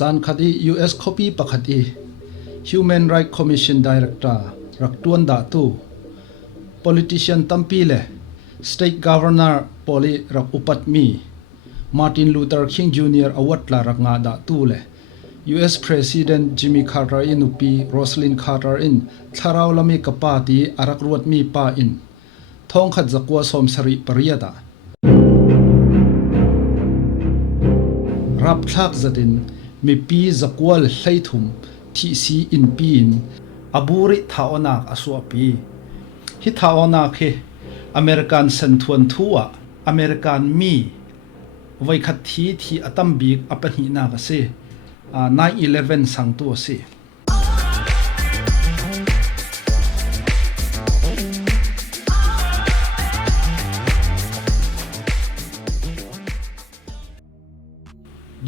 จานคดี US copy ปะคดี Human Rights Commission Director รักตวนดาตู Politician ตัมปีเล State Governor ปอลีรักอุปัตมี Martin Luther King Jr. อวัตลารักงาดาตูเล US President Jimmy Carter อินุปี Rosalynn Carter อินทาราวลามีกปาตีอารักรวดมีป้าอินท้องขัดจักวาสมสริปริยดารับทากจัดินมีปีจักวาลไลทุมที่ซีอินปีนอบูริทาอนักอสวปีฮิทาอนักเฮอเมริกันเซนทวนทัวอเมริกันมีไว้ขัดที่อตัมบีกอปันหินากเซ9/11 สังตัวเซ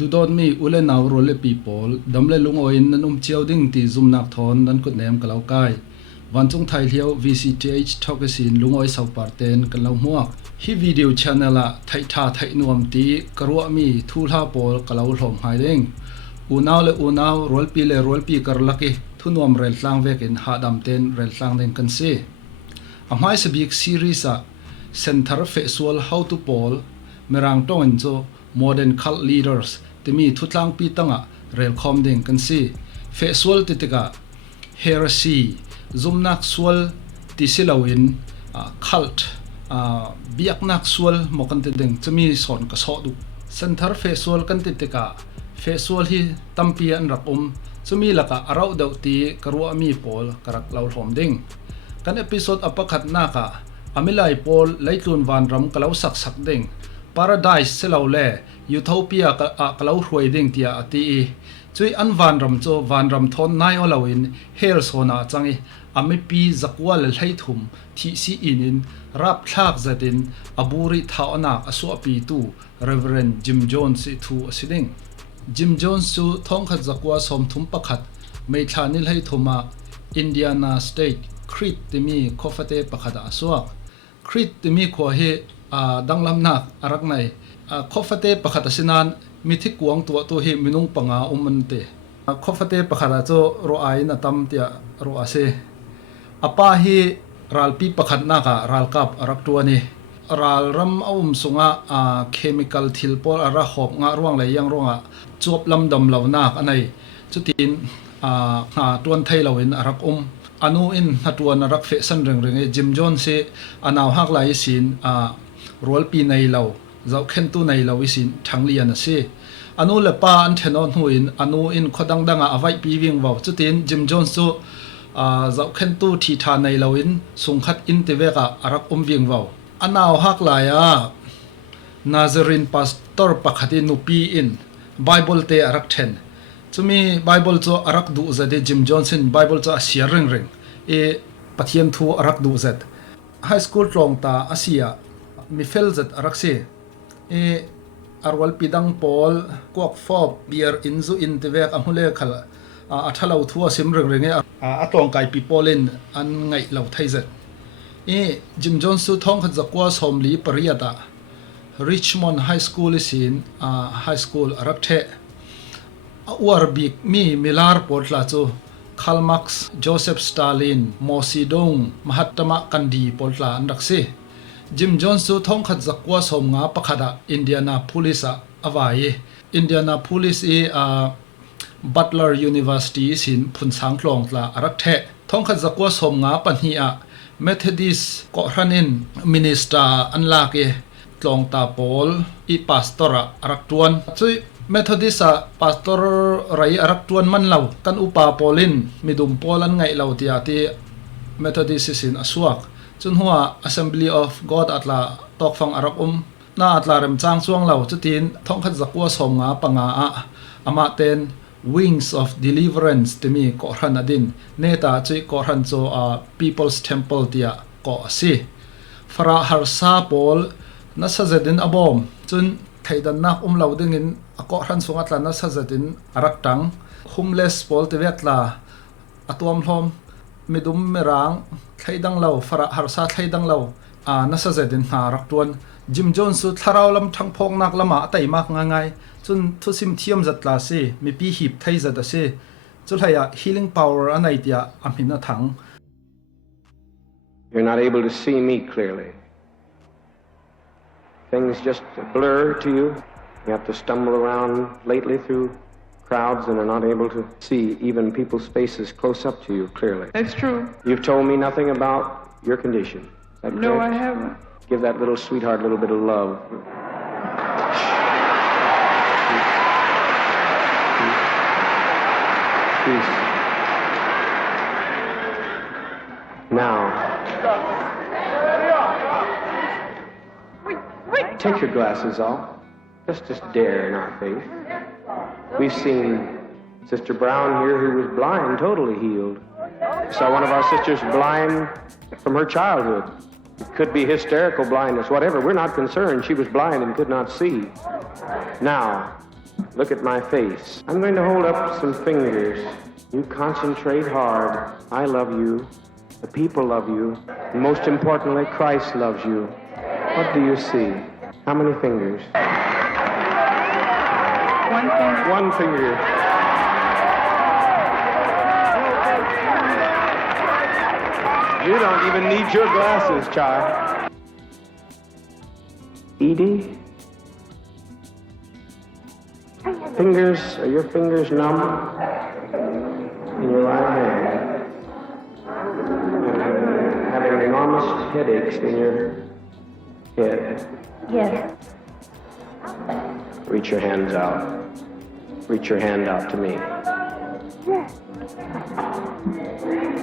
ดูดอนมีอุเลนาวโรเลปีโปลดำเลลุงโอินนั้นเจียวดิ้งตีซุมนักทอนนั้นกุดเนมกะเลาไกวันจงไทยเลียว VCTH ทอกสินลุงโอยสาวปาร์เตนกันเลาหมวกฮีวิดีโอชแนลละไทยท่าไทยนวมตีกรัวมีทูลาโปลกะเลาหลอมหายเด้งอูนาวเลอูนาวโรลปีเลโรลปีกระลักทุนวมเรลซังเวกินหาดำเตนเรลซังเด้งกันเซอำไมสบิกซีรีส์ Santhar Fehsual Hotu Pawl เมรังตงอินโซ Modern Cult Leadersติมีทุตลังปีตังะเรลคอมเด้งกันเซ Fehsual ติดกะ heresy ซุมนักสวลติสิลาวินcult บียกนักสวลมกันติดเด้งจะมีสอนกระสอดุ Santhar Fehsual กันติดกะFehsual ที่ตั้มปีอันรักจะมีละกะอาราดาวตีกรัวมีโพลกรักเราหอมดิ้งกันเอพิโซดอปขัดนักะอามิไลโพลไลตุนวันรำกะเราสักดิ้ง Paradise เซลาเล่ยูโทเปียกะเราหวยดิ้งที่อาตีช่วยอันวันรำโจวันรำทอนนายอลาวินเฮลโซนาจังอามิปีจักวาลไลทุมที่ซีอินินรับทากจัดินอบูริทาอนักอสวปีตู Reverend Jim Jones ทูอสิดิ้งจิม โจนส์สู่ท้องขัดจักว่าสมทุมปะขัดไม่ทานิลให้ทุมาอินเดียนาสเตทคริตติมีคอฟเตปะขัดอาสวกคริตติมีขวาเฮดังลำนักอารักในคอฟเตปะขัดสินานมีที่กวางตัวเฮมินุงปังอามันเตคอฟเตปะขัดโจรอไอนาตัมเตียรออาเซอปาเฮรัลปีปะขัดนักรัลกับอารักตัวนี้รัลรัมสุงะเคมีคอลทิลปอลอารักหอบงาร่วงเลยยังร่วงจวบลำดำเหล่านักอันไหนจุดทินหาตัวไทยเหล่าอินอารักอนุอินหาตัวอารักเฟสันเริงจิมจอนเซอนาวฮักไหลสินรัวปีในเหล่าเจ้าเข็นตัวในเหล่าวิสินทั้งเลียนเซอนุเลปาอันเทนอนหุอินอนุอินขดังดังอาไว้ปีวิ่งว่าวจุดทินจิมจอนสูเจ้าเข็นตัวที่ทานในเหล่าอินสุงขัดอินเทเวกอารักวิ่งว่าวอนาวฮักไหลนาซารินพาสตอร์ปักขัดินุปีอินBible เตอรักเทนจะมี Bible จะอรักดูจัดจิมจอนสัน Bible จะเสียเริงปะเทียนทูอรักดูจัด High School ตรงตาอาเซียมีเฟลจัดอรักเซอารวัลปีดังปอลกวกฟอบเบียร์อินซูอินเทเวกอัมฮุเลขลอัทลาวทัวซิมเริงอัตลองไกปีปอลินอันไงเหล่าไทยจัดจิมจอนสุท้องขัดจักว่าสมลีปริยดาRichmond High School สินHigh School รักเทอวาร์บิกมีมิลาร์ปอดลาโจคาร์ลมาร์กซ์โจเซฟสตาลินมอซีดงมหัตตมะกันดีปอดลาอันดักเซจิมจอนส์ท้องขัดจักว่าสมงาปะขัดอินเดียนาโพลิสอวายอินเดียนาโพลิสบัตเลอร์ยูนิเวอร์ซิตี้สินพุนสังคลองลารักเทท้องขัดจักว่าสมงาปัญหาเมทอดิสก็รันินมินิสตาอันลากตรงตาโพลอีพาสตอร์อารักตวนช่วยเมทอดิสพาสตอร์ไรอารักตวนมันเหล่ากันอุปาโพลินมีดุมโพลันไงเหล่าที่อาทิเมทอดิสสินอสวกจนหัว Assembly of God อัตลาตอกฟังอารักน่าอัตลาเริ่มจ้างช่วงเหล่าจุดทินท้องขัดจักว่าสมงาปังอามาเตน Wings of Deliverance ที่มีก่อรันอดินเนตาช่วยก่อรันโจPeople's Temple ที่ก่อสิฟราฮาร์ซาโพลนัสเซดินอบอมจนไทยดันนักเหล่าดึงอินก็รันสงัดลานัสเซดินอารักตังฮุมเลสโพลเทเวตลาอตัวมลมมีดุมเมรังไทยดังเหล่าฟราฮาร์ซาไทยดังเหล่านัสเซดินหารักตวนจิมจอนสุดทาราวลำทั้งพงนักละมาไตมากง่ายๆจ chun thu sim thiam zat la se mi pi hip thai zat ase chulhaya healing power anai tia amhina thang. You're not able to see me clearly. Things just blur to you. You have to stumble around lately through crowds and are not able to see even people's faces close up to you clearly. That's true. You've told me nothing about your condition. Is that No, correct? I haven't. Give that little sweetheart a little bit of love. Peace. Now, take your glasses off. Let's just dare in our faith. We've seen Sister Brown here who was blind, totally healed. We saw one of our sisters blind from her childhood. It could be hysterical blindness, whatever. We're not concerned. She was blind and could not see. Now, look at my face. I'm going to hold up some fingers. You concentrate hard. I love you. The people love you. And most importantly, Christ loves you. What do you see? How many fingers? One finger. One finger. You don't even need your glasses, child. Edie? Are your fingers numb? In your right hand. Having enormous headaches in your head. Yes. Reach your hands out. Reach your hand out to me.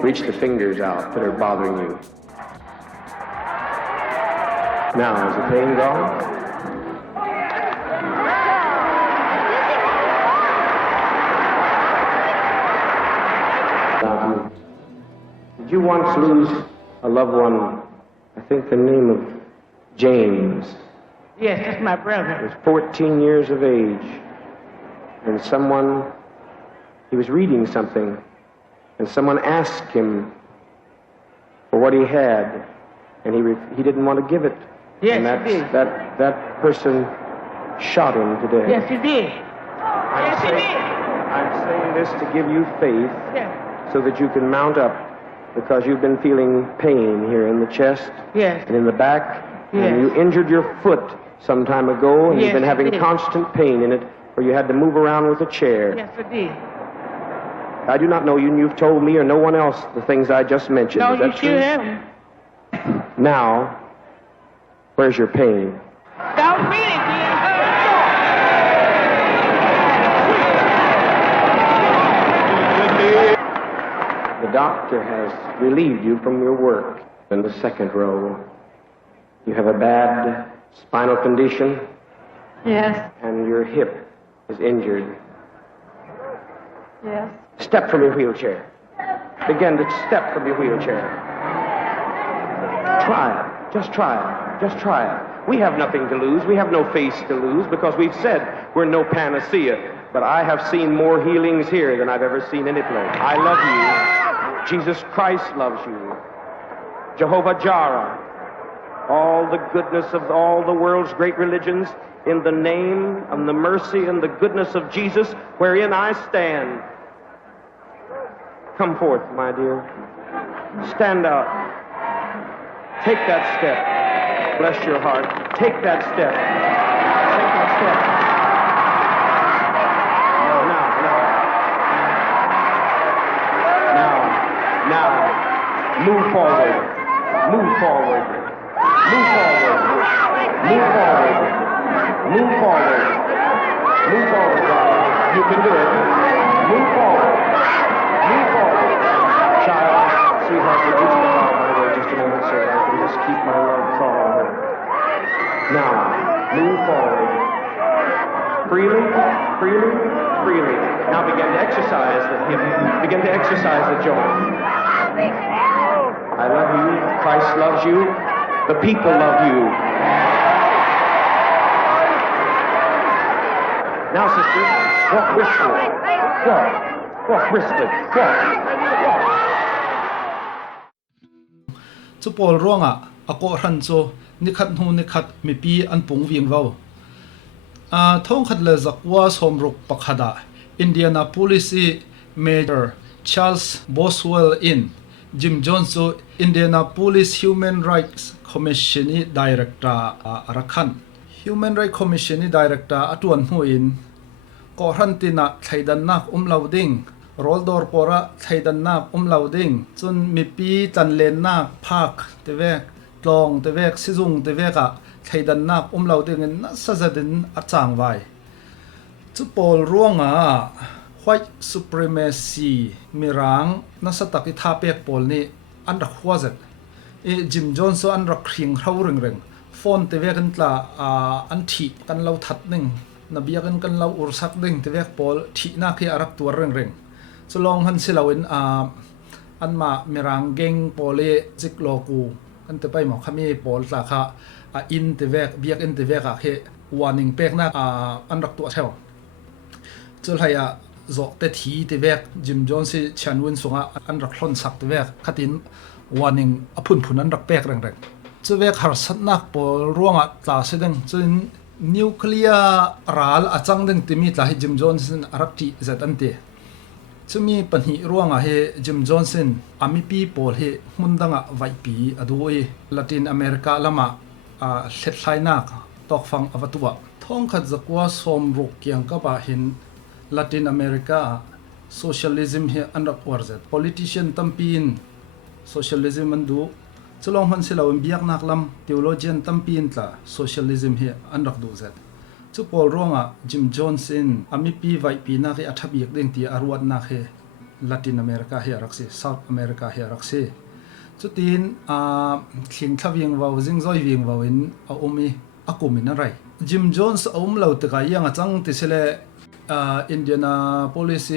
Reach the fingers out that are bothering you. Now, is the pain gone? Did you once lose a loved one, I think the name of James? Yes, that's my brother. He was 14 years of age. And he was reading something, and someone asked him for what he had, and he didn't want to give it. Yes, and he did. That person shot him today. Yes, he did. Yes, he did. I'm saying this to give you faith Yes. so that you can mount up, because you've been feeling pain here in the chest Yes. and in the back, Yes. and you injured your foot some time ago, and Yes, you've been having I did. constant pain in it, where you had to move around with a chair. Yes, I did. I do not know you, and you've told me or no one else the things I just mentioned. No, Is you that sure true? haven't. Now, where's your pain? Don't mean it, dear. The doctor has relieved you from your work. In the second row, you have a bad spinal condition, Yes. and your hip is injured. Yes. Step from your wheelchair. Begin to step from your wheelchair. Try it. Just try it. Just try it. We have nothing to lose. We have no face to lose, because we've said we're no panacea. But I have seen more healings here than I've ever seen any place. I love you. Jesus Christ loves you. Jehovah Jireh. All the goodness of all the world's great religions, in the name and the mercy and the goodness of Jesus, wherein I stand. Come forth, my dear. Stand out. Take that step. Bless your heart. Take that step. Take that step. Now. Move forward. Move forward. Move forward. Move forward. Move forward. Move forward, darling. You can do it. Move forward. Move forward. Child, sweetheart, would you step out of my way just a moment so I can just keep my love call on her. Now, move forward. Freely, freely, freely. Now begin to exercise the hip. Begin to exercise the joint. I love you. Christ loves you. The people love you. Now, sister, walk briskly. Walk. Walk briskly. Walk. Chu Pawl ruangah ako ran chu nikhat nu nikhat mipi an pung wing vau thong khat le zakwa somruk pakhada Indianapolis Major Charles Boswell in Jim Jones so Indianapolis Human Rights Commission Director Arakhan Human Rights Commission Director atuan huin ko rantina thaidan nak umlauding roldor pora thaidan nak umlauding chun mipi tanlen nak phak tevek tlong tevek sizung teveka thaidan nak umlauding na sajadin achang vai chu Pawl ruangah white supremacy mirang nasataki thapek Pawl ni an rak huazet Jim Jones so an rak khring hrau ring ring phone tevekan tla an thi kan lo that ning nabiakan kan lo ursak ding tevek Pawl thi na khi arak tur ring ring chulong han silawin an ma mirang geng pole chikloku an te pai mo khami Pawl tla kha in tevek biak in tevek a khe warning pek na an rak tu theu chul haya zo te thi tevek Jim Jones si chanwin sunga an rak hlon sak tevek khatin warning aphun phun an rak pek reng reng chuwek har satnak Pawl ruangah tla sedeng chun nuclear ral achang ding timi tla hi Jim Jones arak ti zat ante chumi panhi ruangah he Jim Jones amipi Pawl he mundanga vaipi adoi Latin America lama hlethlainak tokfang avatua thong khat zakwa somruk kyang ka ba hin Latin America socialism he anrak warzet politician tampin socialism andu chulong han silawin biak nak lam theologian tampin tla socialism he anrak du zet chu Pawl ruangah Jim Jones in amipi vaipi na ke athabiak ding ti arwat na he Latin America he araksi South America he araksi chutin thling thawiang waw jingzoi wiang wawin a umi akumin rai Jim Jones lo te ka yang achang ti sele Indianapolis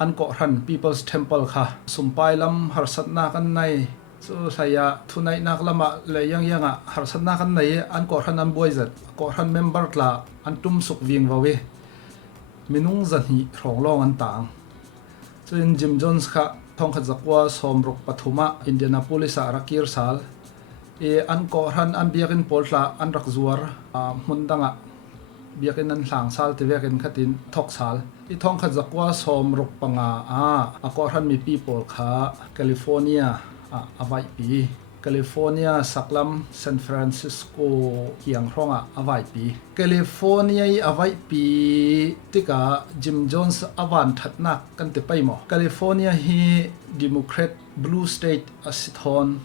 an ko ran People's Temple kha sumpai lam harsatna kan nai so saya thunai nak lama le yang harsatna kan nai an ko ran an boizat ko ran member tla an tum suk wiang wawe minung zan hi ronglong an tang so in Jim Jones kha thong khat zakwa somruk pathuma Indianapolis arakir sal an ko ran an biakin Pawl tla an rak zuar mundanga biakin an hlang sal tevekin khatin thok sal I thong khat zakwa somruk panga a ko ran mi people kha California avai pi California saklam San Francisco kiang hronga avai pi California avai pi tika Jim Jones avan thatnak kan te paimo California hi Democrat blue state asithon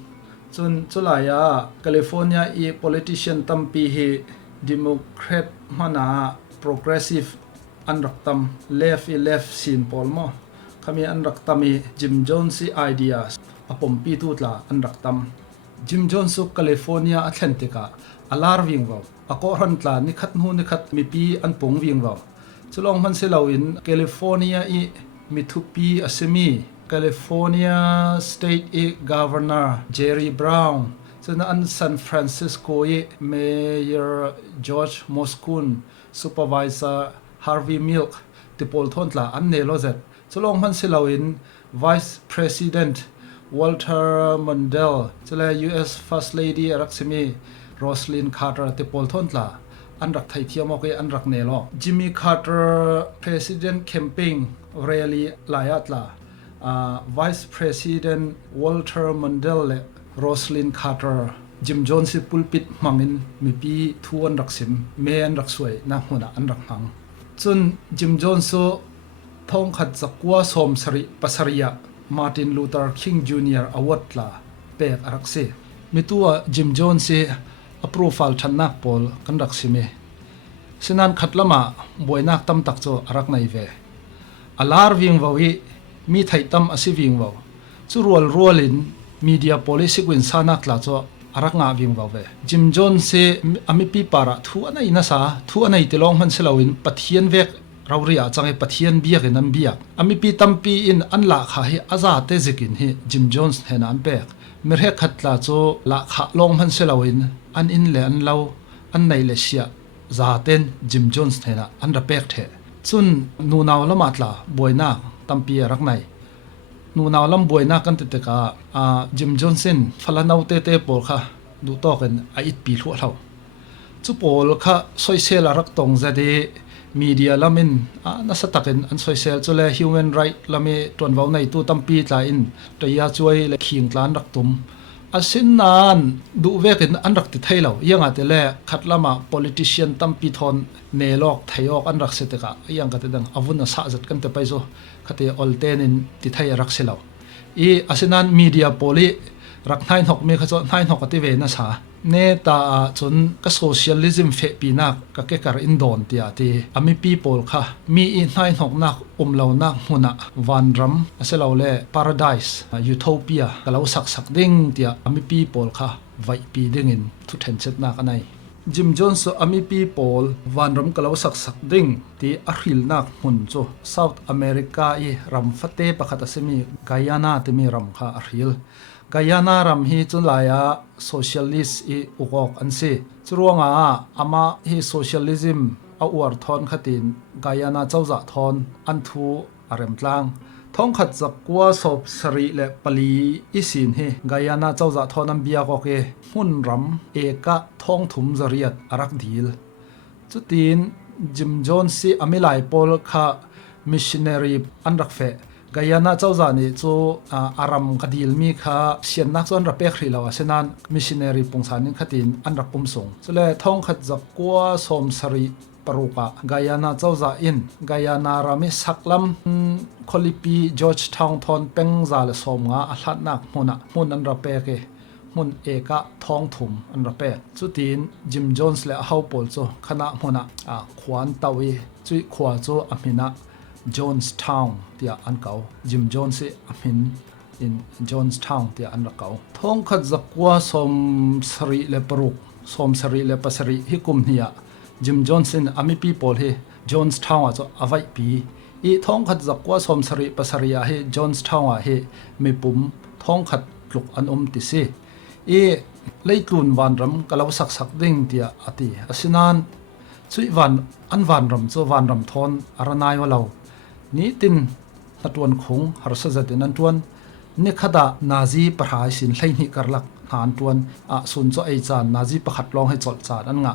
chun chulaya California politician tampi hi Democrat mana progressive anraktam left sin polmo kami anraktami Jim Jones ideas apompi tutla anraktam Jim Jones su California Atlantica alar wingwaw akoran tla ni khat mipi anpong wingwaw chulong man selawin California mithupi asemi California State Governor Jerry Brown chuna an San Francisco Mayor George Moscone Supervisor Harvey Milk tipol thontla an nelozet chulong man selawin Vice President Walter Mondale chula US First Lady Araksimi Rosalynn Carter tipol thontla anrak thai thiamo ke anrak nelo Jimmy Carter President Campaign Rally layatla Vice President Walter Mondale Rosalynn Carter Jim Jones pulpit mangin mipi thuan raksim me an raksoi na huna an rakhang chun Jim Jones so thong khat zakwa som sari pasaria Martin Luther King Jr. award la pek arakse mitua Jim Jones approval thannak Pawl kan raksime sinan khatlama boinak tam tak cho arak nai ve alar wing wawi mi thaitam asiving waw chu rualin media policy win sanak la cho arak nga wing wawe Jim Jones amipi para thu anai na sa thu anai tilong man selawin pathian vek rawria change pathian biak in an biak amipi tampi in anla kha hi aza te zikin hi Jim Jones hena an pek mirhe khatla cho la kha long man selawin an in le an lo an nei le sia zaten Jim Jones hena an ra pek the chun nu naw lama tla boina tampi rak nai nu naw lam boina kan te ka Jim Jones in falanaw te Pawl kha du token a it pi thlo chu Pawl kha social arak tong zade media lamin nasa takin an social chule human right lami ton wau nei tu tampi tla in tiah chuai le khing tlan rak tum asin nan du vekin an rak ti thailo yanga te le khatlama politician tampi thon nelok thayok an rak seteka yang ka te dang avuna sa zat kan te paizo khate olten in ti thai rak selo I asinan media poli rak nai nok me khacho nai nok ati ve na sa ne ta chun ka socialism fe pinak ka ke kar in don tia ti ami people kha mi I nai nok nak lo nak huna vanram aselo le paradise utopia kalau sak ding tia ami people kha vai pi ding in thu then chet na kanai Jim Jones so ami people vanram kalau sak ding ti ahril nak hun cho South America I ram fate pakhat asemi Guyana timi ram kha ahril Guyana ram hi chulaya socialist I ukok anse ruangah ama hi socialism a war thon khatin Guyana chawza thon an thu arem tlang thong khat zak kwa sop sari le pali isin he Guyana chawza thon am bia ko ke hun ram eka thong thum zariat arak dil chutin Jim Jones si amilai pol kha missionary anrak fe Guyana chawza ni chu aram kadil mi kha sian nak chon ra pek hrilawa senan missionary pungsanin khatin anrak song chule thong khat zak kwa som sari paruka Guyana chawza in Guyana rami saklam kholipi Georgetown thon pengza le somnga ahlat nak mun an ra peke mun eka thong thum an ra pek chutin Jim Jones le how pol chu khana huna khwan tawi chui khwa chu amina Jonestown tia an kau Jim Jones amin in Jonestown tia an rakau thong khat zakwa som sari le paruk som sari le pasari hi kum hnia Jim Johnson ami people he Jonestown a cho avai pi I thong khat zakwa som sari pasari a he Jonestown a he mipum thong khat tluk an ti se I leitlun vanram kalau sak ding tia ati asinan chui vanram cho vanram thon aranai walau ni tin natwan khung harsa zatin an tuan ni khada nazi parhai sin hlaini karlak han tuan sun cho ei chan nazi pakhat long he chol chan an nga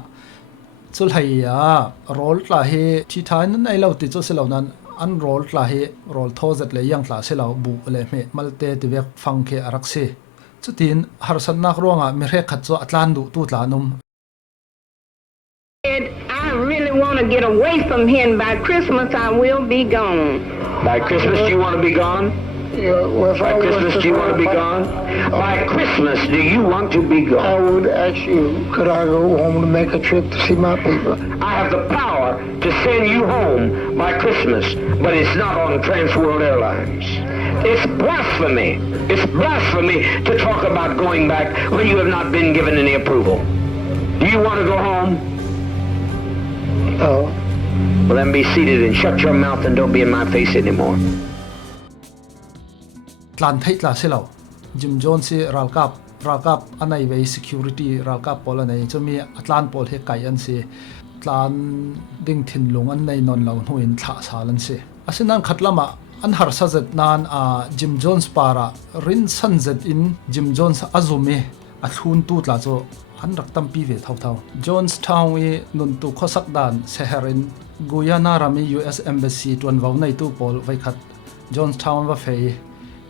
chul haiya rol tla he thi thain nai lo ti cho selo nan an rol tla he rol tho zat le yang tla selo bu le me malte ti vek phang khe arak se chutin harsan nak ronga mi re khat cho atlan du tu tlanum I really want to get away from here, and by Christmas I will be gone. By Christmas you want to be gone? By Christmas do you want to be gone? By Christmas do you want to be gone? I would ask you, could I go home to make a trip to see my people? I have the power to send you home by Christmas, but it's not on Trans World Airlines. It's blasphemy. It's blasphemy to talk about going back when you have not been given any approval. Do you want to go home? No. Well, then be seated and shut your mouth and don't be in my face anymore. Tlan thai tla selo Jim Jones si ralkap anai ve security ralkap pol anai chumi atlan pol he kai an se tlan ding thin lung an nei non lo huin thla salan se asinan khatlama an har sa zet nan Jim Jones para rin san zet in Jim Jones azume a thun tu tla cho an rak tampi ve thau Jonestown I nun tu khosak dan seherin Guyana rami US embassy tuan wau nei tu pol vai khat Jonestown wa fei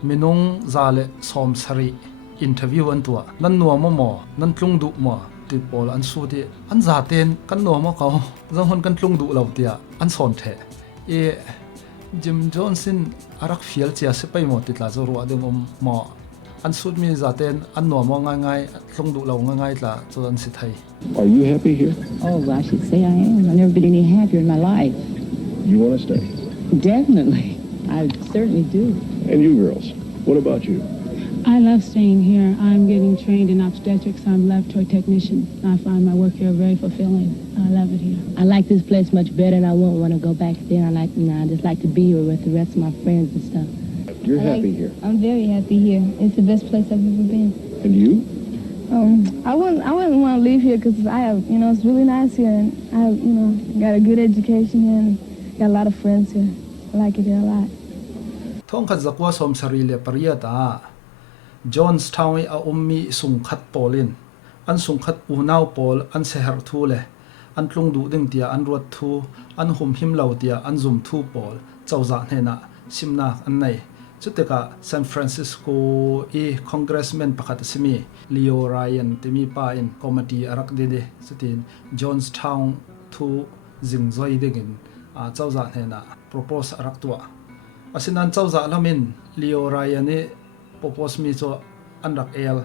minung zale som sari interview an tua nan nuam mo nan tlung du mo ti pol an su ti an za ten kan nuam mo ka zang hon kan tlung du lo tia an son the Jim Johnson arak fiel chia se pai mo ti tla zo ru adeng mo an sut mi za ten an nuam mo ngai tlung du lo ngai tla zo an si thai Are you happy here? Oh, I should say I am. I've never been any happier in my life. You want to stay? Definitely. I certainly do. And you girls, what about you? I love staying here. I'm getting trained in obstetrics. I'm laboratory technician. I find my work here very fulfilling. I love it here. I like this place much better, and I won't want to go back there. I just like to be here with the rest of my friends and stuff. You're happy here. I'm very happy here. It's the best place I've ever been. And you? I wouldn't want to leave here because I have, it's really nice here, and I have, got a good education here, and got a lot of friends here. I like it here a lot. thong khat zakwa som sari le pariata Jonestown a ummi sung khat polin an sungkhat unau pol an seher thu le an tlung du ding tia an ruat thu an hum him lo tia an zum thu pol chawza hena simnak an nei chuteka San Francisco e congressman pakhat simi Leo Ryan timi pa in committee arak dine chutin Johnstown thu jingzoi dingin a chawza hena propose arak tua asinan chawza lamin Leo Ryan e propose mi cho anrak el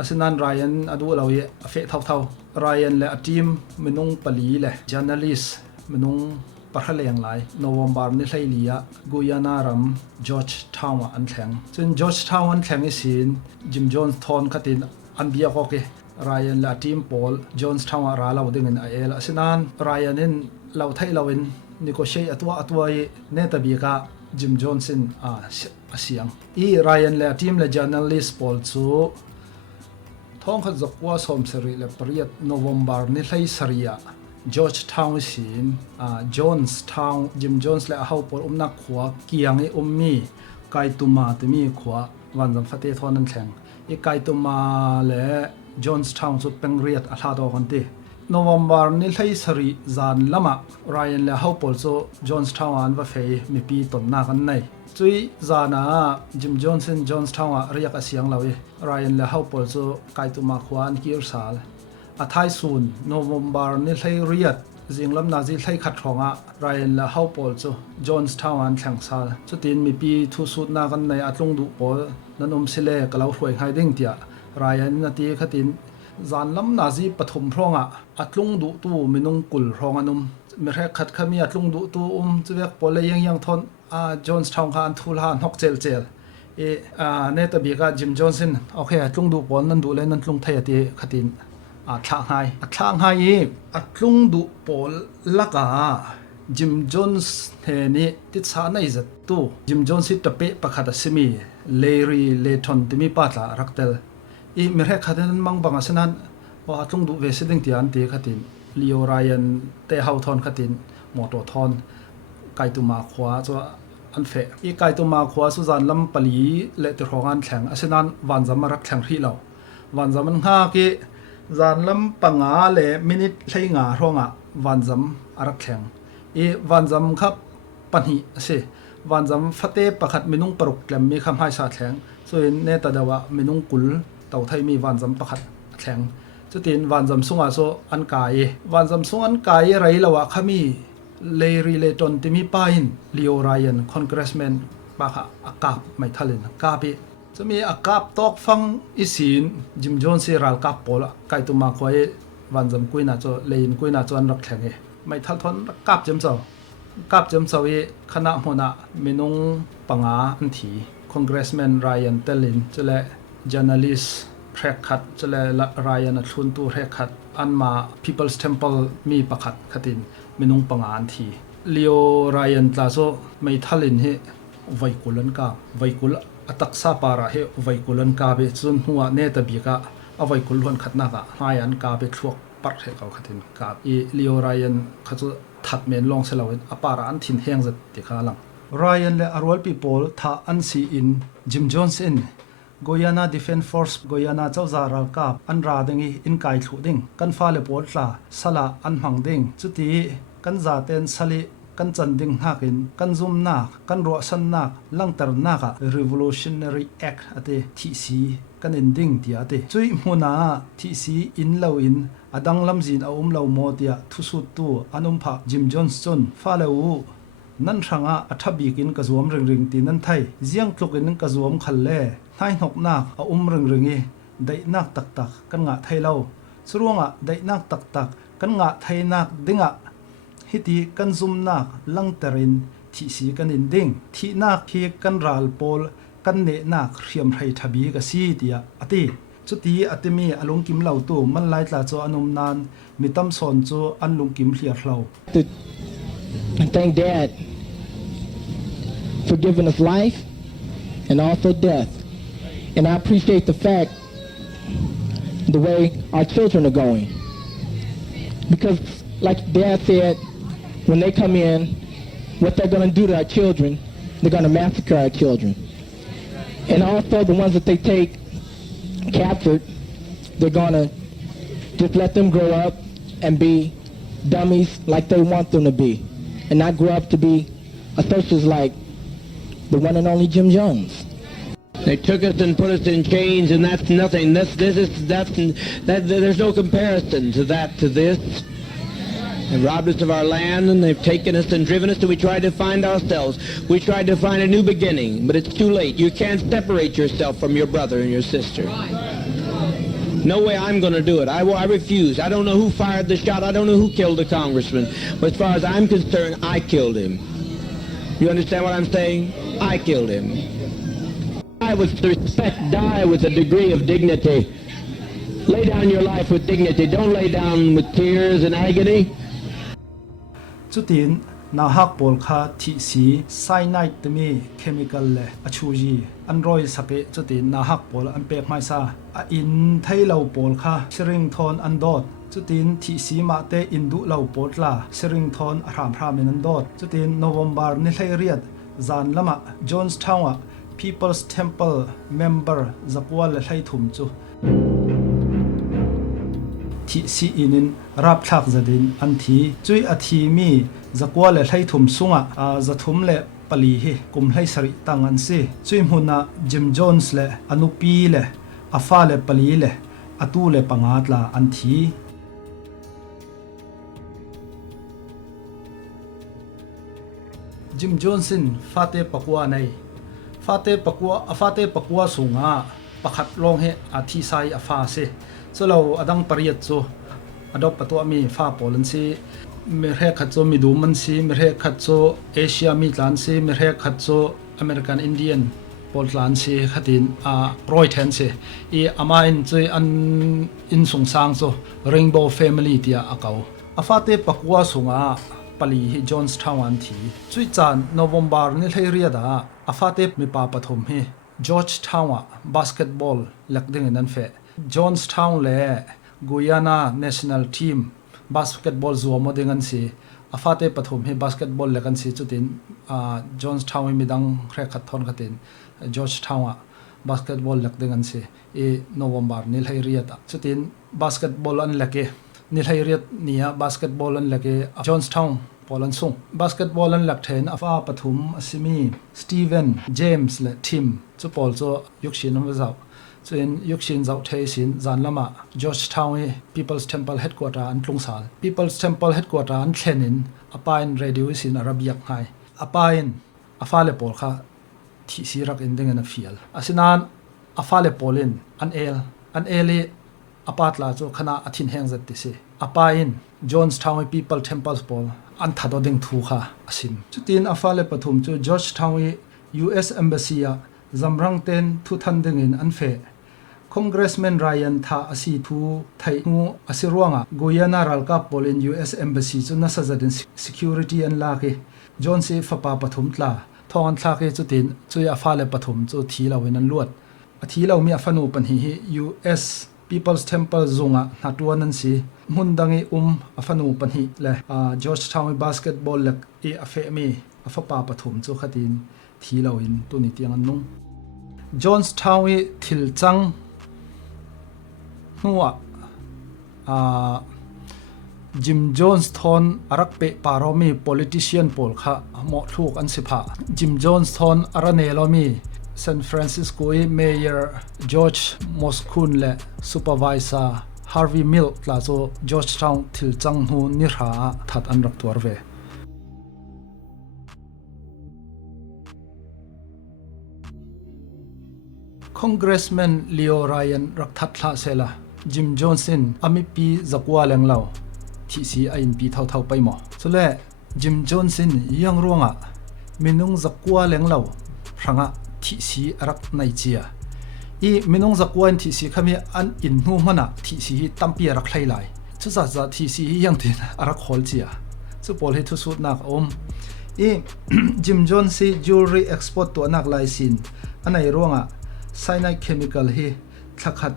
asinan Ryan adu lawi afe thau Ryan le a team minung pali le journalist minung parhaleng lai November ni hlailia Guyana ram Georgetown an thleng chun Georgetown an thleng isin Jim Jones thon khatin an bia ko ke Ryan la team Pawl Johnstown ra lo dingin a el asinan Ryan in lo thai lawin negotiate atwa e ne tabika Jim Johnson a siang e Ryan le team le journalist Pawl chu thong khat zakwa som seri le pariat November ni hlai saria Georgetown sin Johnstown Jim Jones le hau por awnak khwa kiang e ummi kaituma timi khwa wanjam fate thon an thleng e kaituma le Johnstown chu pengriat a thado konti November ni hlai sari zan lama Ryan le hau por chu Johnstown an va fei mipi tonna kan nei chui zana Jim Johnson Johnstown riak asiang lawi Ryan le hau por chu kaituma khwa an kir sal a thai sun November ni hlai riat jinglam na ji hlai khat thonga Ryan la hau pol chu Johnstown an thlang sal chutin mi pi thu sut na kan nei atlung du pol nanom sile kalau hruai ngai ding tia Ryan na ti khatin zanlam na ji pathum thronga atlung du tu minung kul thong anum mi re khat khami atlung du tu chuwek pol yang thon Johnstown khan thul han hok chel e ne ta bi ka Jim Johnson okay atlung du pol nan du le nan tlung thai ati khatin thlang hai e atlung du pol laka Jim Jones he ni ti cha nai zat tu Jim Jones si tape pakhat asimi Larry Leitlun timi patla raktel e mi re khaden mang banga sanan wa atlung du ve seding ti an te khatin Leo Ryan te hau thon khatin moto thon kaituma khwa cho an fe e kaituma khwa su zan lam pali le te rongan thlang asenan wanjam rak thlang ri lo wanjam an nga ke zanlam panga le minute hlei nga ronga wanjam arak thleng e wanjam khap pani ase wanjam fate pakhat minung paruk tlem mi kham hai sa thleng so in ne tadawa minung kul tau thai mi wanjam pakhat thleng chutin wanjam sunga so an kai wanjam sung an kai rai lawa khami Larry Leitlun timi pain Leo Ryan congressman pakha akap mai thalin kapi chumi akap tok fang isin Jim Jones se ral kap pola kaituma khoi wanjam kuina cho lein kuina cho an rak thlenge mai thal thon kap jem chaw e khana hona minung panga an thi congressman Ryan Tellin chule journalist Prekhat chule Ryan a thlun tu rekhat anma People's Temple mi pakhat khatin minung panga an thi Leo Ryan tla so mai thalin he vaikulan ka vaikul ataksa para he vaikulan ka be chun huwa ne ta bika avaikul hon khatna ka hayan ka be thuak par he ka khatin ka e Leo Ryan khachu that men long selawin apara an thin heng zat ti khalang Ryan le arwal people Thah an si in Jim Jones in Guyana Defense Force Guyana chawzara ka an ra dingi in kai thu ding kan fa le pol tla sala an hmang ding chuti kan za ten sali kan chan ding hakin kan zum na kan ro san na langtar na ka Revolutionary Act ate thihsii kan ending ti ate chui hmuna thihsii in lo in adang lamjin a lo mo tia thusut tu anum pha Jim Jones chon fa lo nan thanga athabikin ka zuam ring ti nan thai ziang tlukin ka zuam khalle thai nok nak a ringi dai nak tak kan nga thailo suruanga dai nak tak kan nga thai nak dinga hiti kan zum nak langtarin thihsii kan inding thi nak khi kan ral pol kan ne nak riam thai thabi ka si tia ati chuti atimi alung kim lau tu man lai tla cho anum nan mitam son chu an lung kim hliar hlo thank Dad for giving us life and also death, and I appreciate the fact the way our children are going, because like Dad said, when they come in, what they're going to do to our children, they're going to massacre our children, and also the ones that they take captured, they're going to just let them grow up and be dummies like they want them to be, and not grow up to be associates like the one and only Jim Jones. They took us and put us in chains, and that's nothing. There's no comparison to that, to this. They robbed us of our land, and they've taken us and driven us, and we tried to find ourselves. We tried to find a new beginning, but it's too late. You can't separate yourself from your brother and your sister. No way I'm going to do it. I refuse. I don't know who fired the shot. I don't know who killed the congressman. But as far as I'm concerned, I killed him. You understand what I'm saying? I killed him. Die with respect. Die with a degree of dignity. Lay down your life with dignity. Don't lay down with tears and agony. Chutin na hak pol kha thihsii cyanide timi chemical le achuji anroi sake chutin na hak pol an pek mai sa a in thailo pol kha siring thon an dot chutin thihsii ma te indu lo potla siring thon aram in an dot chutin November ni hlei riat zan lama Jonestown People's Temple member zakwa le hlai thum chu thihsii inin rap thak zadin an thi chui a thi mi zakwa le hlai thum sunga a zathum le pali hi kum hlai sari tang an si chui hmuna Jim Jones le anupi le afa le pali le atu le pangat la an thi Jim Jonesin fate pakwa nei fate pakwa sunga pakhat long he a thihsii afa se cholo adang pariat chu adop patwa mi fa polan si mi re khat chu mi du man si mi re khat chu Asia mi tlan si mi re khat chu American Indian pol tlan si khatin a roi then se e ama in chui an in sung sang chu rainbow family tia akau afate pakwa sunga pali hi Jonestown thi chui chan November ni hlei ria da afate mi pa pathum hi Georgetown basketball lakding in an fe Jonestown le Guyana national team basketball zuwa moding an si afate pathum hi basketball lekan si chutin Jonestown midang khre khat thon khatin Georgetown basketball lakding an si e November ni hlei ria ta chutin basketball an lake ni hlei riat nia basketball an lake Jonestown Poland sung basketball an lakthein afa pathum asimi Steven James le Tim chu pol cho yukshin am zau chuin yukshin zau thei sin zanlama Georgetown People's Temple headquarter an tlungsal People's Temple headquarter an thlenin apain radio sin arabiak ngai apain afale pol kha thihsii rak in ding na fial asinan afale polin an eli apatla chu khana athin heng zat ti se apain Jonestown People Temple pol an thado ding thu kha asim chutin afale pathum chu Georgetown US embassy a zamrang ten thu than ding in an fe Congressman Ryan Thah asi thu thai nu asi ruangah Guyana ralka polin US embassy chu na sajadin security an la ke John se fapa pathum tla thon thla ke chutin chui afale pathum chu thilawin an luat a thilo mi afanu panhi hi US People's Temple zunga hatuan an si mundangi afanu panhi le Georgetown basketball lek e afe mi afapa pathum chu khatin thilawin tuni tiang an nung Jonestown thilchang nuwa Jim Jones thon arakpe paromi politician pol kha mo thuk an sipha Jim Jones thon aranelomi San Francisco Mayor George Moskun le Supervisor Harvey Milk la zo Georgetown thilchang hu nirha that an rak tuar ve Congressman Leo Ryan rak that thla sela Jim Jonesin mipi zakwa lenglaw thihsii a in pi thau paimo chule Jim Jonesin yang ruanga minung zakwa lenglaw ranga thihsii arak nai chia i minung zakwa in thihsii khami an in nu mana thihsii tampi arak thlailai chu za thihsii yang tin arak khol chia chu pol he thu sut nak i Jim Jones si jewelry export to anak lai sin anai ruanga cyanide chemical hi thakhat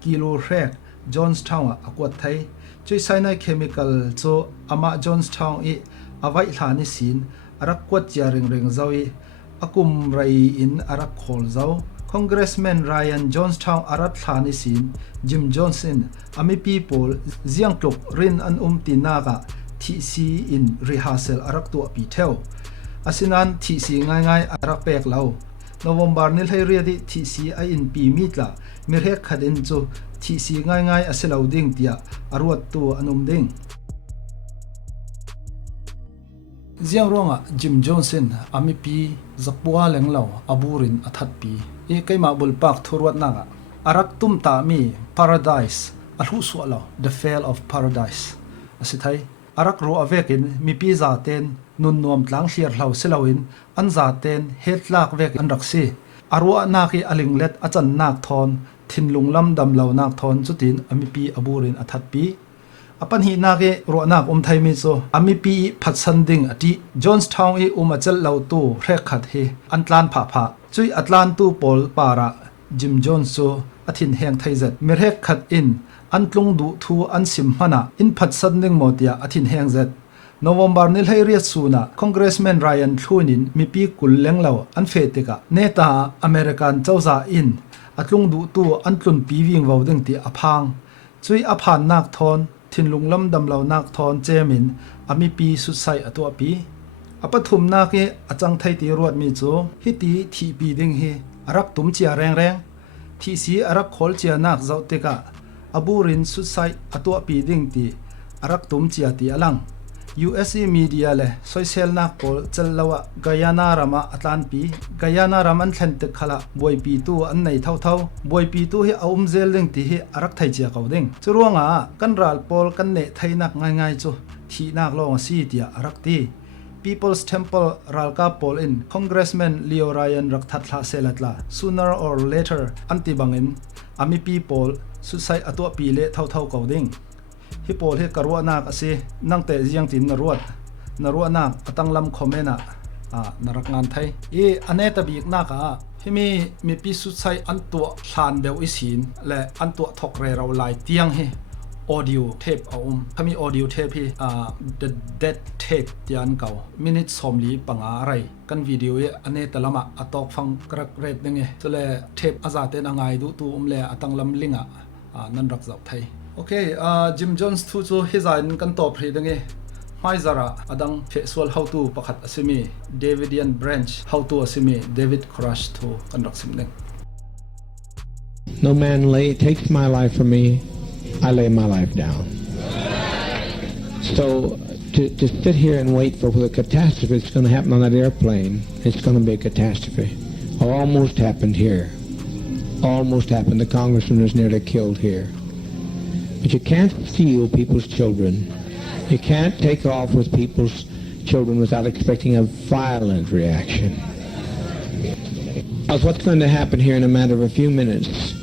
kilo rek Jonestown akwat thai chui cyanide chemical cho ama Jonestown avai thlani sin arak kwat chia ring zawi akum rai in arak khol zaw Congressman Ryan Johnstown arat thlan isin Jim Johnson ami people ziang tluk rin an tinaka thihsii in rehearsal arak tu api theo asinan thihsii ngai arak pek lau November nil hai ria di thihsii a in pi mitla mirhek khadin chu thihsii ngai aselo ding tia aruat tu anum ding ziang ronga Jim Johnson ami pi zakpua lenglo aburin athat pi e kaima bulpak thurwat naga arak tum ta mi paradise Fehsual the fall of paradise asithai arak ro avekin mi pi za ten nun nom tlang hliar hlau selawin an za ten hetlak vek an raksi arwa naki alinglet achan nak thon thinlung lam dam lo nak thon chutin ami pi aburin athat pi apan hi nake ro nak thai mi cho ami pi phatsan ding ati Johnstown e achal lo tu rekhat he antlan pha chui atlan tu pol para Jim Jones cho athin heng thaizat mirhek khat in antlung du thu an sim hana in phatsan ding motia athin heng zat November nil hai ria suna Congressman Ryan Thunin mipi kulleng lo an fetika neta American chawza in atlung du tu antlun piwing wawding ti aphang chui aphan nak thon thinlung lam dam lo nak thon chemin ami pi susai atwa pi apathum na ke achang thai ti ruat mi chu hiti thi pi ding hi arak tum chia reng thihsii arak khol chia nak zauteka aburin susai atwa pi ding ti arak tum chia ti alang USA media le social nak pol challawa Guyana rama atlan pi Guyana raman thlentek khala boy pi tu an nei thau boy pi tu hi aum zel ding ti hi arak thai chia kauding churuanga kan ral pol kan ne thainak ngai chu thi nak long si tia arak ti People's Temple ralka pol in Congressman Leo Ryan rakthatla selatla sooner or later anti bangin ami people susai atwa pi le thau kauding hi pol he karwa nak ase nangte jiang tin naruat nak atanglam khomena narak ngan thai e aneta bik naka himi mi pi susai antu hlan deu isin le antu thokre raw lai tiang he audio tape kami audio tape hi the dead tape tian kau minute somli panga rai kan video e aneta lama atok phang krak red nge chule tape azate na ngai du tu le atanglam linga nan rak zau thai okay Jim Jones thu chu hizain kan top hri dange mai zara adang Fehsual Hotu pakhat asimi Davidian branch Hotu asimi David Crush thu kan rak sim ding No man takes my life from me, I lay my life down. So to sit here and wait for the catastrophe that's going to happen on that airplane, it's going to be a catastrophe. Almost happened here. Almost happened. The congressman was nearly killed here. But you can't steal people's children. You can't take off with people's children without expecting a violent reaction. What's going to happen here in a matter of a few minutes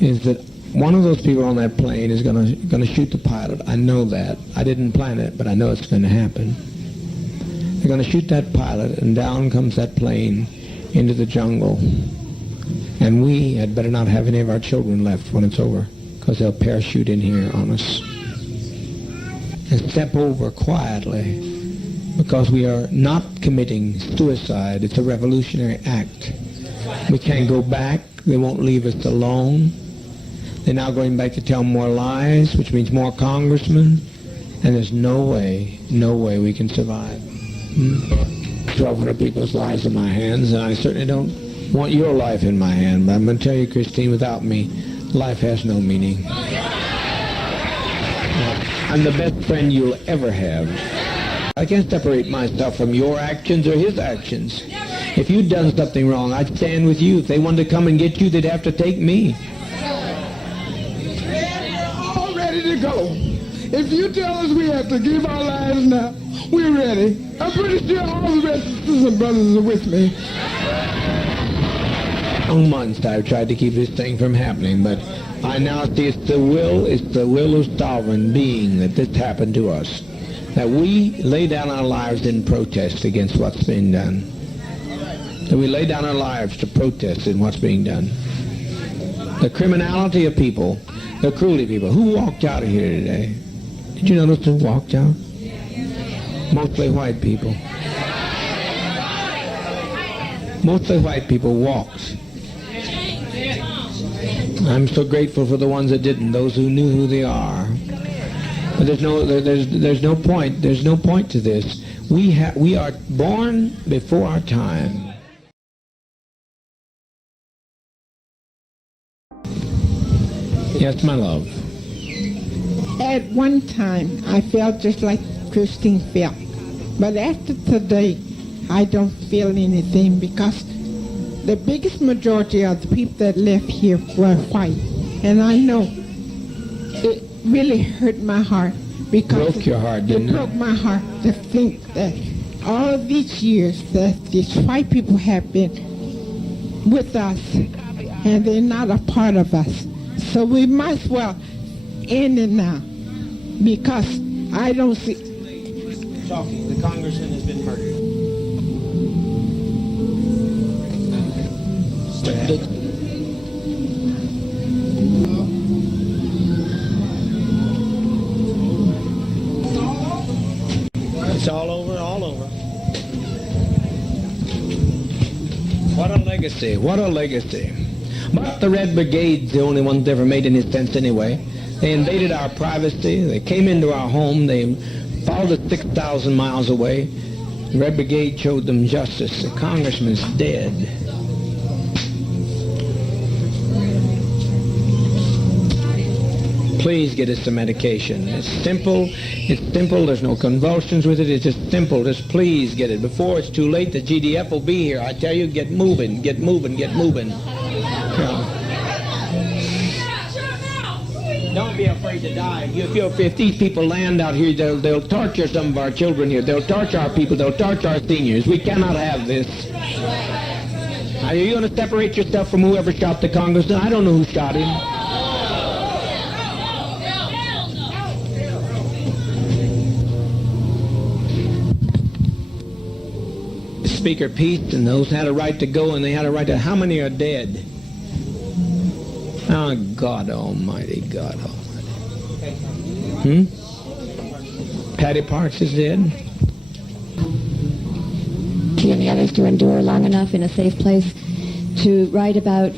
is that one of those people on that plane is going to shoot the pilot. I know that. I didn't plan it, but I know it's going to happen. They're going to shoot that pilot, and down comes that plane into the jungle. And we had better not have any of our children left when it's over, because they'll parachute in here on us and step over quietly, because we are not committing suicide. It's a revolutionary act. We can't go back. They won't leave us alone. They're now going back to tell more lies, which means more congressmen, and there's no way we can survive. 1,200 people's lives in my hands, and I certainly don't want your life in my hand, but I'm going to tell you, Christine, without me, life has no meaning. I'm the best friend you'll ever have. I can't separate myself from your actions or his actions. If you'd done something wrong, I'd stand with you. If they wanted to come and get you, they'd have to take me. All ready to go. If you tell us we have to give our lives now, we're ready. I'm pretty sure all the rest of the sisters and brothers are with me. For months I've tried to keep this thing from happening, but I now see it's the will of sovereign being that this happened to us. That we lay down our lives in protest against what's being done. That we lay down our lives to protest in what's being done. The criminality of people, the cruelty of people. Who walked out of here today? Did you notice who walked out? Mostly white people. Mostly white people walked. I'm so grateful for the ones that didn't, those who knew who they are. But there's no point to this. We are born before our time. Yes, my love. At one time, I felt just like Christine felt. But after today, I don't feel anything because the biggest majority of the people that left here were white. And I know it really hurt my heart because broke your heart, didn't it? It broke my heart to think that all of these years that these white people have been with us and they're not a part of us. So we might as well end it now because I don't see... Talking, the congressman has been murdered. It's all over, all over. What a legacy, what a legacy. But the Red Brigade's the only ones that ever made any sense anyway. They invaded our privacy, they came into our home, they followed us 6,000 miles away. The Red Brigade showed them justice. The congressman's dead. Please get us some medication. It's simple, there's no convulsions with it, it's just simple. Just please get it. Before it's too late, the GDF will be here. I tell you, get moving, get moving, get moving. Don't be afraid to die. If these people land out here, they'll torture some of our children here. They'll torture our people. They'll torture our seniors. We cannot have this. Are you going to separate yourself from whoever shot the congressman? I don't know who shot him. Speaker Pete and those had a right to go, and they had a right to... How many are dead? Oh, God Almighty, God Almighty. Patty Parks is dead. Do you and the others to endure long enough in a safe place to write about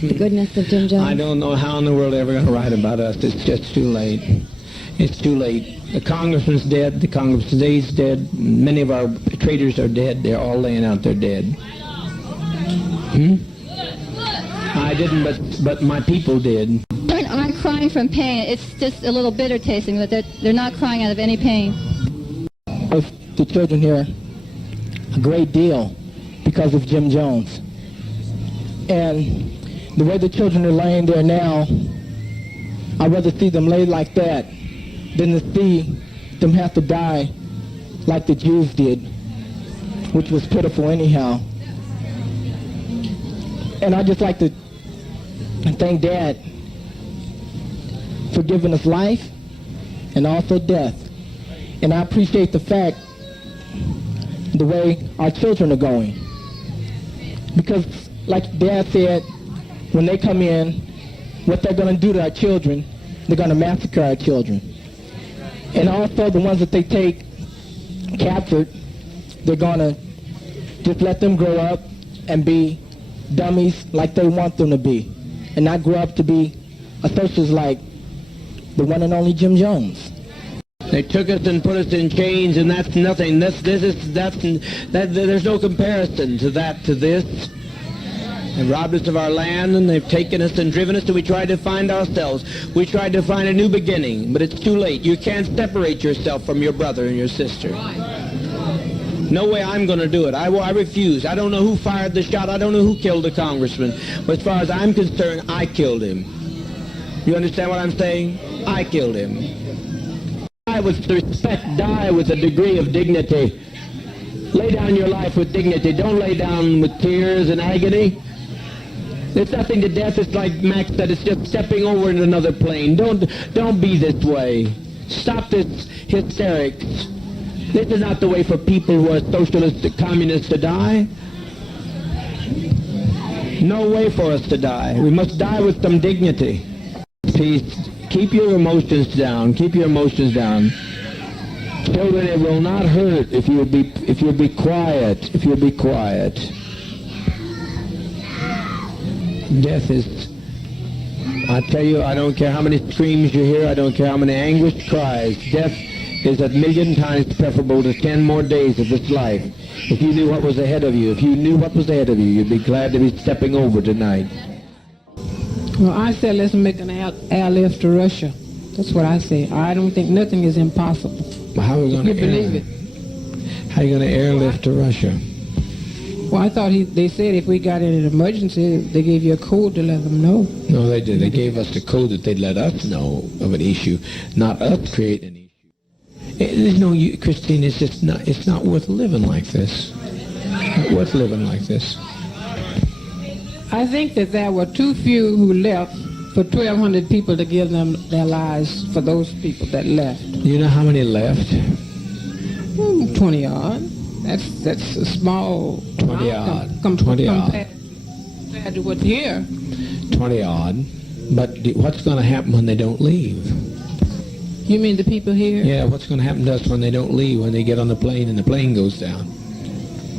the goodness of Jim Jones? I don't know how in the world they're ever going to write about us. It's just too late. It's too late. The congressman's dead. The congressman today's dead. Many of our traitors are dead. They're all laying out there dead. I didn't, but my people did. They're not crying from pain. It's just a little bitter tasting, but they're not crying out of any pain. Of the children here, a great deal because of Jim Jones. And the way the children are laying there now, I'd rather see them lay like that than to see them have to die like the Jews did, which was pitiful anyhow. And I'd just like to thank Dad for giving us life and also death. And I appreciate the fact, the way our children are going. Because like Dad said, when they come in, what they're going to do to our children, they're going to massacre our children. And also the ones that they take captured, they're going to just let them grow up and be dummies like they want them to be, and not grow up to be a socialist like the one and only Jim Jones. They took us and put us in chains, and that's nothing. There's no comparison to that, to this. They robbed us of our land, and they've taken us and driven us till we tried to find ourselves. We tried to find a new beginning, but it's too late. You can't separate yourself from your brother and your sister. No way I'm going to do it. I refuse. I don't know who fired the shot. I don't know who killed the congressman. But as far as I'm concerned, I killed him. You understand what I'm saying? I killed him. Die with respect. Die with a degree of dignity. Lay down your life with dignity. Don't lay down with tears and agony. There's nothing to death. It's like Max said. It's just stepping over in another plane. Don't be this way. Stop this hysterics. This is not the way for people who are socialists, communists to die. No way for us to die. We must die with some dignity. Please, keep your emotions down. Keep your emotions down. Children, it will not hurt if you'll be quiet. If you'll be quiet. Death is I tell you, I don't care how many screams you hear, I don't care how many anguished cries. Death is a million times preferable to 10 more days of this life. If you knew what was ahead of you, you'd be glad to be stepping over tonight. Well, I said let's make an airlift to Russia. That's what I say. I don't think nothing is impossible. Well, how are we going to believe it? How are you going to airlift to Russia? Well, I thought they said if we got in an emergency, they gave you a code to let them know. No, they did. They gave us the code that they'd let us know of an issue, not us create an issue. There's no, Christine, it's just not, it's not worth living like this. Not worth living like this. I think that there were too few who left for 1,200 people to give them their lives for those people that left. You know how many left? 20 odd. That's a small 20 odd. 20 odd. Compared to what's here. 20 odd. But what's going to happen when they don't leave? You mean the people here? Yeah, what's going to happen to us when they don't leave, when they get on the plane and the plane goes down?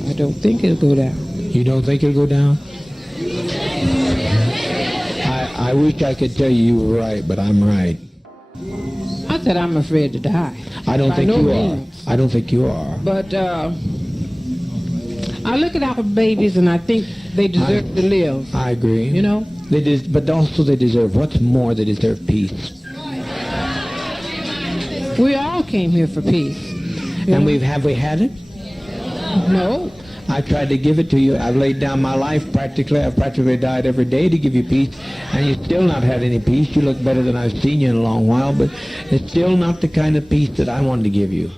I don't think it'll go down. You don't think it'll go down? I wish I could tell you were right, but I'm right. Not that I'm afraid to die. I don't think you are. I don't think you are. But I look at our babies and I think they deserve to live. I agree. You know? But also they deserve, what's more, they deserve peace. We all came here for peace. And have we had it? No. I tried to give it to you. I've laid down my life practically. I've practically died every day to give you peace, and you've still not had any peace. You look better than I've seen you in a long while, but it's still not the kind of peace that I wanted to give you.